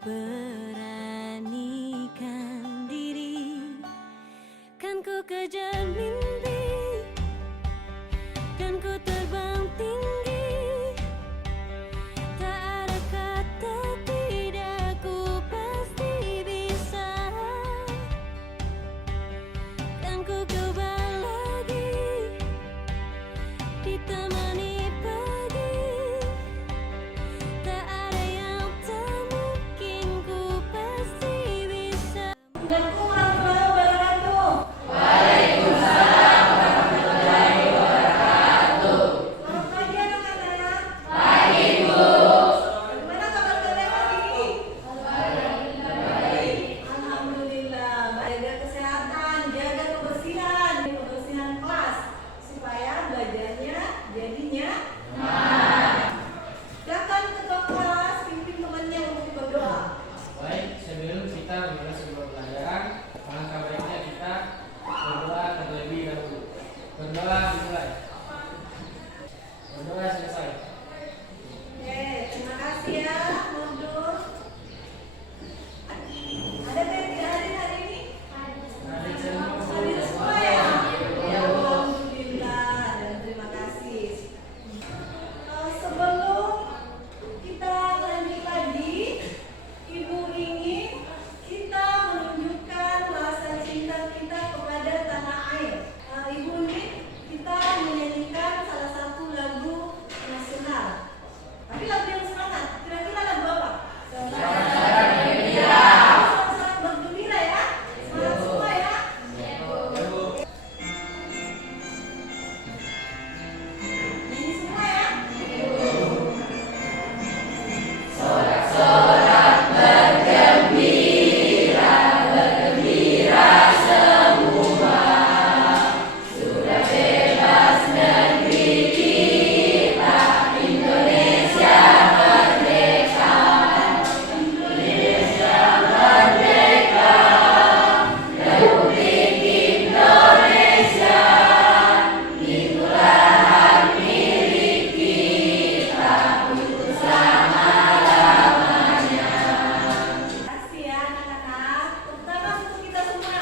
beranikan diri, kan ku kejar mimpi, dan ku terbang tinggi. Tak ada kata tidak, ku pasti bisa, dan ku coba lagi, ditemani pagi. Tak ada yang tak mungkin, ku pasti bisa. Assalamualaikum warahmatullahi wabarakatuh. Waalaikumsalam warahmatullahi wabarakatuh. Selamat pagi anak-anak. Pagi, Bu. Bagaimana kabar kalian hari ini? Baik. Alhamdulillah. Jaga kesehatan, jaga kebersihan kelas supaya belajarnya jadinya. Silakan ketua kelas pimpin temannya untuk berdoa. Baik, sebelum kita memulai sebuah pelajaran, alangkah baiknya kita berdoa terlebih dahulu. Berdoa dimulai. Berdoa selesai. Oke, terima kasih ya, Mundur. Ada yang tidak hadir hari ini? Hadir semua. Hadir semua ya? Alhamdulillah dan terima kasih. Sebelum kita lanjut lagi, Ibu ingin kita menunjukkan rasa cinta kita kepada tanah air. Ibu ingin kita menyanyikan salah satu lagu nasional. Tapi lagu yang semangat. Kira-kira lagu apa? Semangat bergembira ya. Semangat semua ya. Nyanyi semua ya. Kasih ya anak-anak, terutama untuk kita semua.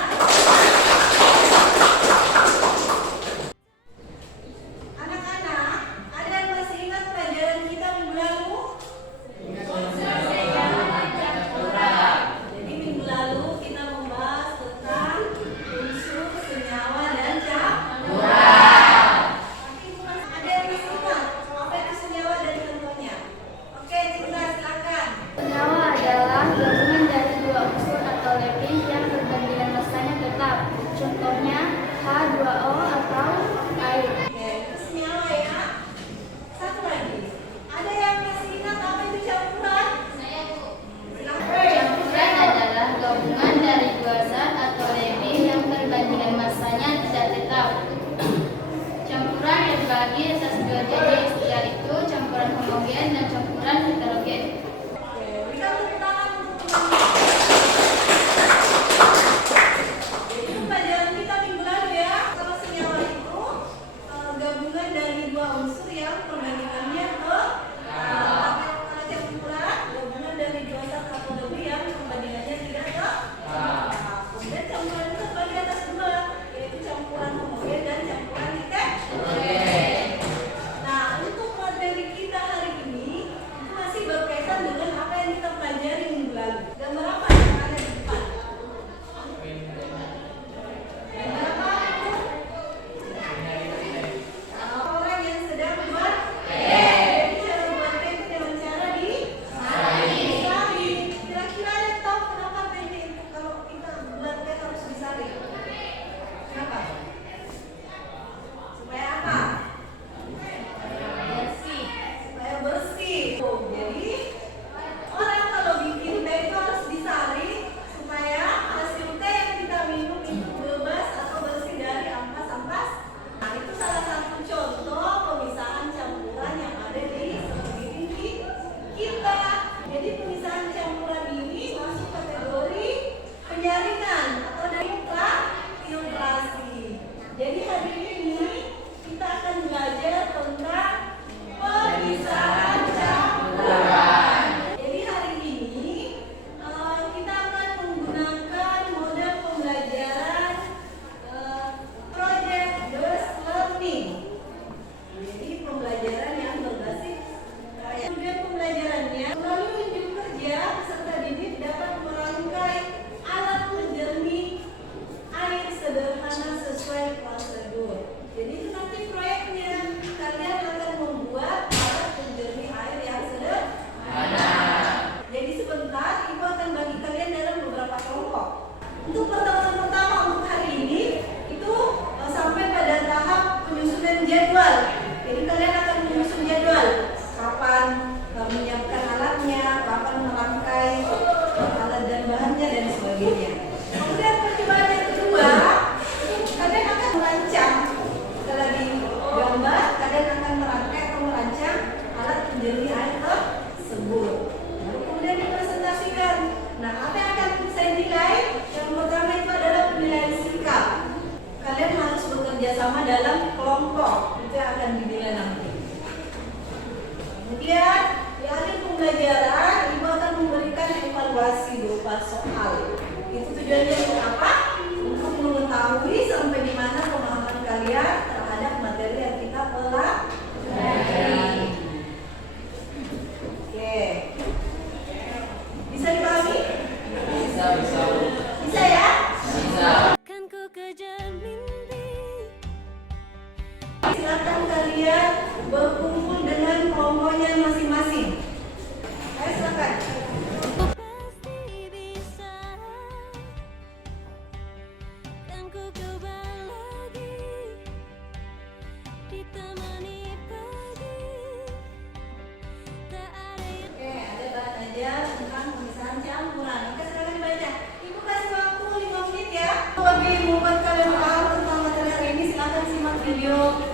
Anak-anak, ada yang masih ingat pelajaran kita minggu lalu? Jadi minggu lalu kita membahas tentang unsur, senyawa, dan campuran. Tapi ada yang masih ingat apa itu senyawa dan contohnya? Oke, Cinta silakan. Senyawa adalah gabungan dari dua unsur atau lebih yang perbandingan masanya tetap. Contohnya H2O atau air. Oke, itu senyawa ya. Satu lagi. Ada yang masih ingat apa itu campuran? Silakan. Campuran adalah gabungan dari dua zat atau lebih yang perbandingan masanya tidak tetap. Campuran terbagi atas dua jenis, yaitu campuran homogen dan campuran heterogen. Oke, berikan tepuk tangan untuk teman-teman. Jadi itu pelajaran kita minggu lalu ya. Kalau senyawa itu gabungan dari dua unsur yang perbandingannya ke kalau campuran gabungan dari dua zat atau lebih yang perbandingannya tidak ke. Kemudian campuran itu terbagi atas dua, yaitu campuran homogen dan campuran heterogen. Nah, untuk materi kita hari ini itu masih berkaitan dengan apa yang kita pelajari minggu lalu. Gambar apa yang ada di depan? Gambar apa? Orang yang sedang buat jadi cara buat itu dengan cara disalin. Kira-kira ada yang tahu kenapa pente itu kalau kita buat kayak harus disalin? Kenapa? Supaya apa? Supaya bersih. Jadi orang kalau bikin teh itu harus disaring supaya hasil teh yang kita minum itu bebas atau bersih dari ampas-ampas. Nah, itu salah satu contoh pemisahan campuran yang ada di sekeliling kita. Jadi pemisahan campuran ini masuk kategori penyaringan atau dari filtrasi. Jadi hari ini kita akan belajar tentang pemisahan campuran. Jadi hari ini Kemudian di akhir pembelajaran Ibu akan memberikan evaluasi berupa soal. Itu tujuannya untuk apa? Untuk mengetahui sampai di mana pemahaman kalian terhadap materi yang kita pelajari. Oke. Bisa dipahami? Bisa. Bisa ya? Kan ku kejar mimpi. Silakan kalian berkumpul dengan kelompoknya masing-masing. Ayo silakan. Pasti bisa. Kan ku coba lagi. Ditemani pagi. Tak ada yang Oke, ada bahan aja tentang pemisahan campuran. Oke, silakan dibaca. Ibu kasih waktu 5 menit ya. Bagi membuat kalian tahu tentang materi hari ini, silakan simak video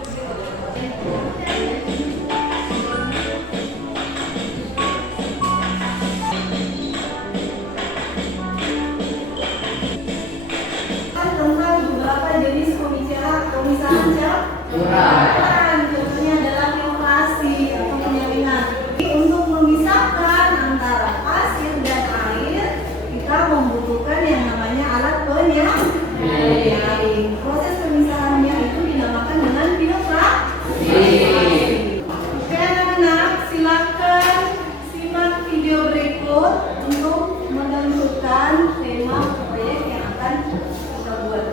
tentang beberapa jenis pemisahan campuran. Contohnya adalah filtrasi atau penyaringan. Untuk memisahkan antara pasir dan air, kita membutuhkan yang namanya alat penyaring. Proses pemisahannya itu dinamakan dengan filtrasi. Oke anak-anak, silakan simak video berikut untuk menentukan tema proyek yang akan kita buat.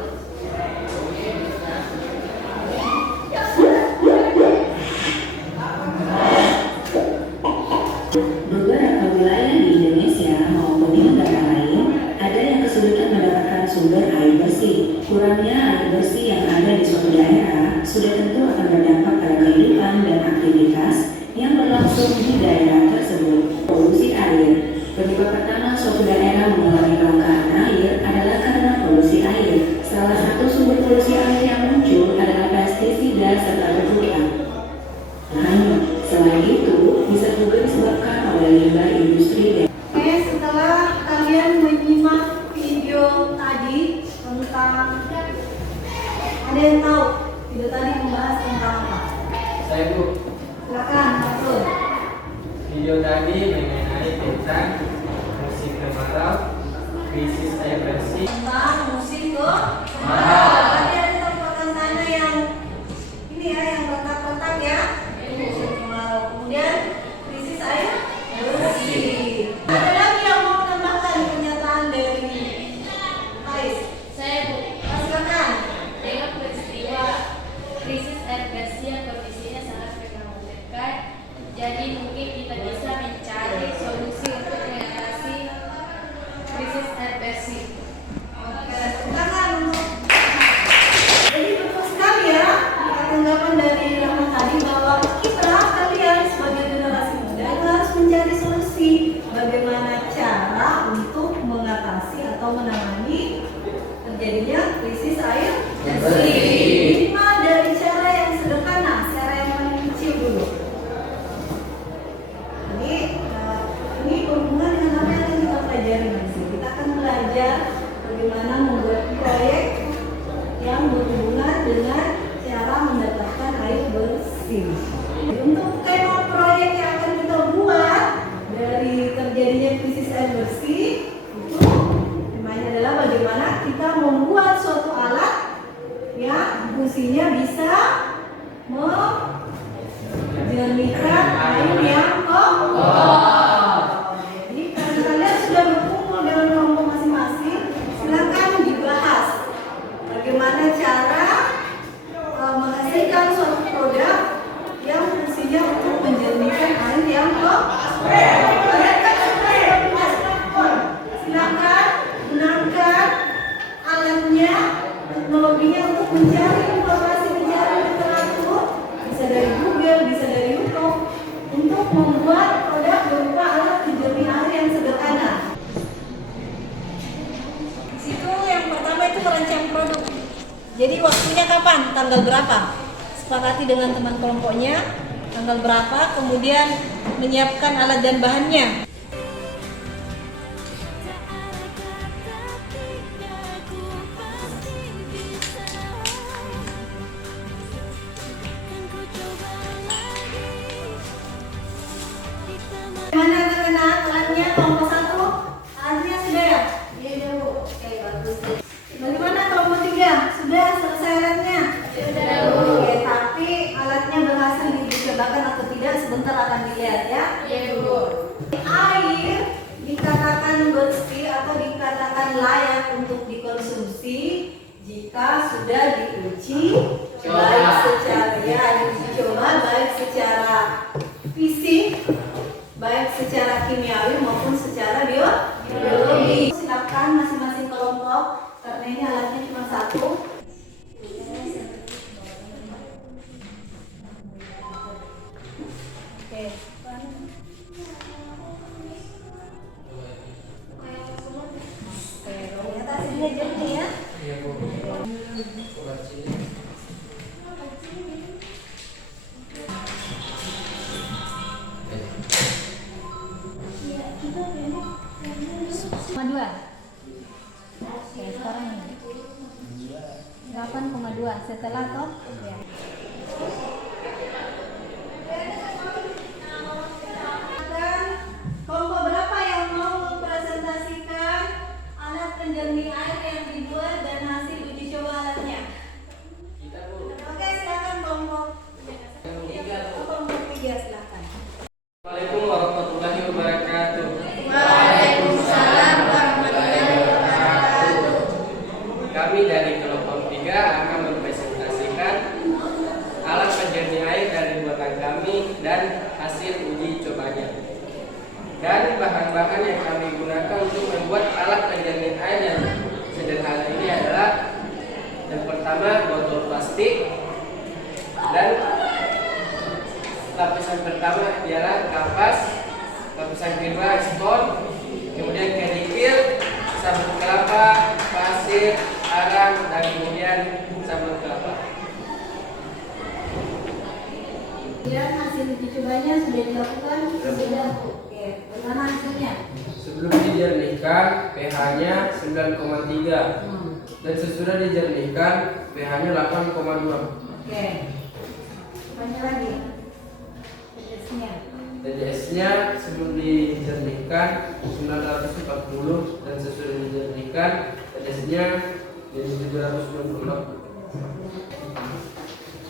Beberapa wilayah di Indonesia maupun di negara lain ada yang kesulitan mendapatkan sumber air bersih. Kurangnya air bersih yang ada di suatu daerah sudah tentu akan berdampak pada kehidupan dan aktivitas yang berlangsung di daerah tersebut. Polusi air. Penyebab pertama suatu daerah mengalami kelangkaan air adalah karena polusi air. Salah satu sumber polusi air yang muncul adalah pestisida serta pupuk. Selain itu, bisa juga disebabkan oleh limbah industri dan Oke, setelah kalian menyimak video tadi tentang, ada yang tahu video tadi membahas tentang apa? Saya Bu, Silakan, Maksud. video tadi mengenai tentang musim kemarau, krisis air bersih. Tentang musim kemarau. Tadi ada tempat tanah yang ini ya, yang retak-retak ya. Musim kemarau. Kemudian krisis air bersih. Ada lagi yang mau menambahkan pernyataan dari Ais? Saya Bu, Silakan. dengan peristiwa krisis air bersih yang kondisinya sangat mengkhawatirkan, jadi mungkin kita bisa mencari solusi untuk mengatasi krisis air bersih. Oke, silakan untuk. Jadi betul sekali ya tanggapan dari Rahma tadi bahwa kita kalian sebagai generasi muda itu harus mencari solusi bagaimana cara untuk mengatasi atau menangani terjadinya krisis air bersih. Minimal dari cara yang sederhana, cara yang paling kecil dulu. Ini berhubungan dengan apa yang akan kita pelajari nanti. Kita akan belajar bagaimana membuat proyek yang berhubungan dengan cara mendapatkan air bersih. Untuk tema proyek yang akan kita buat dari terjadinya krisis air bersih itu temanya adalah bagaimana kita membuat suatu alat yang fungsinya bisa menjernihkan air yang kotor. Jadi karena kalian sudah berkumpul dengan kelompok masing-masing, silakan dibahas bagaimana cara menghasilkan suatu produk yang fungsinya untuk menjernihkan air yang kotor. Kalian kan sudah punya smartphone. Silakan gunakan alatnya, teknologinya untuk mencari informasi, mencari literatur, bisa dari Google, bisa dari YouTube, untuk membuat produk berupa alat penjernih air yang sederhana. Di situ yang pertama itu merancang produk. Jadi waktunya kapan? Tanggal berapa? Sepakati dengan teman kelompoknya tanggal berapa, kemudian menyiapkan alat dan bahannya. tak ada kata tidak, ku pasti bisa. Kan ku coba lagi. layak untuk dikonsumsi jika sudah diuji Coba. baik secara diuji coba baik secara fisik, baik secara kimiawi maupun secara biologi. Silakan masing-masing kelompok karena ini alatnya cuma satu. Oke. Ternyata hasilnya jernih ya. Iya Bu. Coba sini. Koma 2. Oke, sekarang ini 8,2 setelah toh ya. Kelompok berapa yang mau mempresentasikan alat penjernih air yang dibuat dan hasil uji coba alatnya? Kita Bu. Oke, silakan kelompok 3 silakan. Assalamualaikum warahmatullahi wabarakatuh. Waalaikumsalam warahmatullahi wabarakatuh. Kami dari kelompok 3 akan mempresentasikan alat penjernih air dari buatan kami dan hasil uji cobanya. Dan bahan-bahan yang kami gunakan untuk membuat alat penjernih air yang sederhana ini adalah yang pertama botol plastik, dan lapisan pertama ialah kapas, lapisan kedua spon, kemudian kerikil, sabun kelapa, pasir, arang, dan kemudian sabun kelapa. Kemudian hasil uji cobanya sudah dilakukan sudah. Oke, bagaimana hasilnya? Sebelum dijernihkan pH-nya 9,3 dan sesudah dijernihkan pH-nya 8,2. Oke. Apanya lagi? Tesnya. TDS-nya sebelum dijernihkan 940 dan sesudah dijernihkan TDS-nya jadi 790.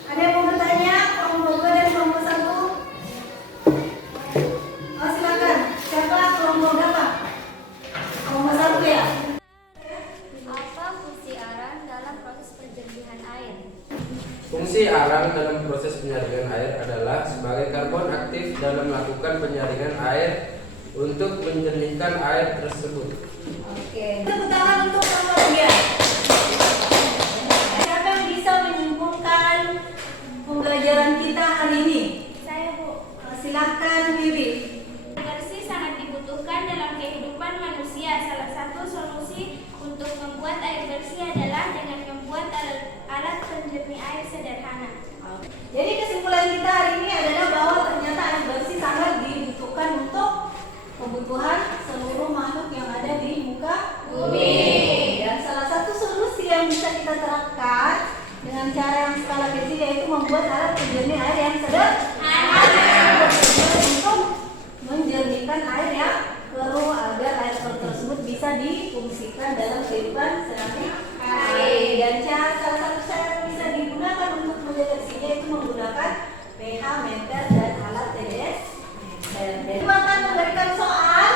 Ada yang mau bertanya? Kelompok 2 dan kelompok 1? Oh, silakan. Siapa kelompok berapa? Kelompok 1 ya? Apa fungsi arang dalam proses penjernihan air? Fungsi arang dalam proses penyaringan air adalah sebagai karbon aktif dalam melakukan penyaringan air untuk menjernihkan air tersebut. Oke. Tepuk tangan untuk kelompok 3. Siapa yang bisa menyimpulkan pembelajaran kita hari ini? Saya Bu. Silakan Bibi. Bersih sangat dibutuhkan dalam kehidupan manusia. Salah satu solusi untuk membuat air bersih adalah dengan membuat alat penjernih air sederhana. Jadi kesimpulan kita hari ini adalah bahwa ternyata air bersih sangat dibutuhkan untuk kebutuhan seluruh makhluk yang ada di muka bumi. Dan salah satu solusi yang bisa kita terapkan dengan cara yang skala kecil yaitu membuat alat penjernih air yang sederhana untuk menjernihkan air yang keruh agar air tersebut bisa difungsikan dalam kehidupan sehari-hari. Dan salah satu cara yang bisa digunakan untuk mendeteksinya itu menggunakan pH meter dan alat TDS. Ibu akan memberikan soal.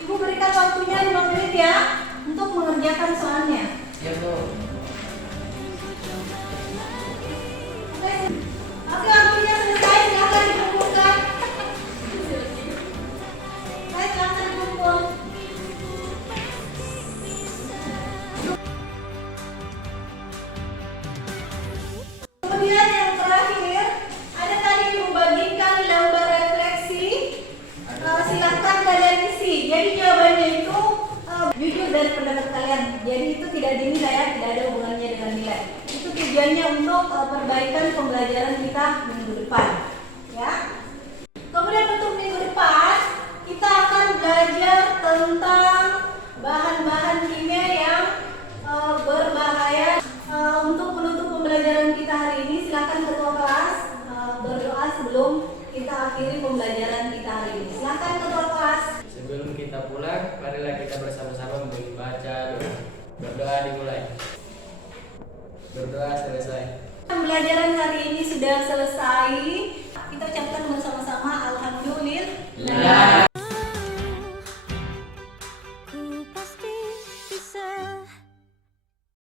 Ibu berikan waktunya 5 menit ya untuk mengerjakan soalnya. Ya Bu. Oke, waktunya selesai. Silakan dikumpulkan. Silakan dikumpul. Kemudian yang terakhir, ada tadi Ibu bagikan gambar refleksi. Silakan kalian isi. Jadi jawabannya itu jujur dari pendapat kalian. Jadi itu tidak dinilai ya, tidak ada hubungannya dengan nilai. Itu tujuannya untuk perbaikan pembelajaran kita minggu depan. Ya. Kemudian untuk minggu depan kita akan belajar tentang bahan-bahan kimia yang berbahaya. Untuk menutup pembelajaran kita hari ini, silakan ketua kelas berdoa sebelum kita akhiri pembelajaran kita hari ini. Silakan ketua kelas. Sebelum kita pulang, marilah kita bersama-sama membaca doa. Berdoa dimulai. Berdoa selesai. Pembelajaran hari ini sudah selesai.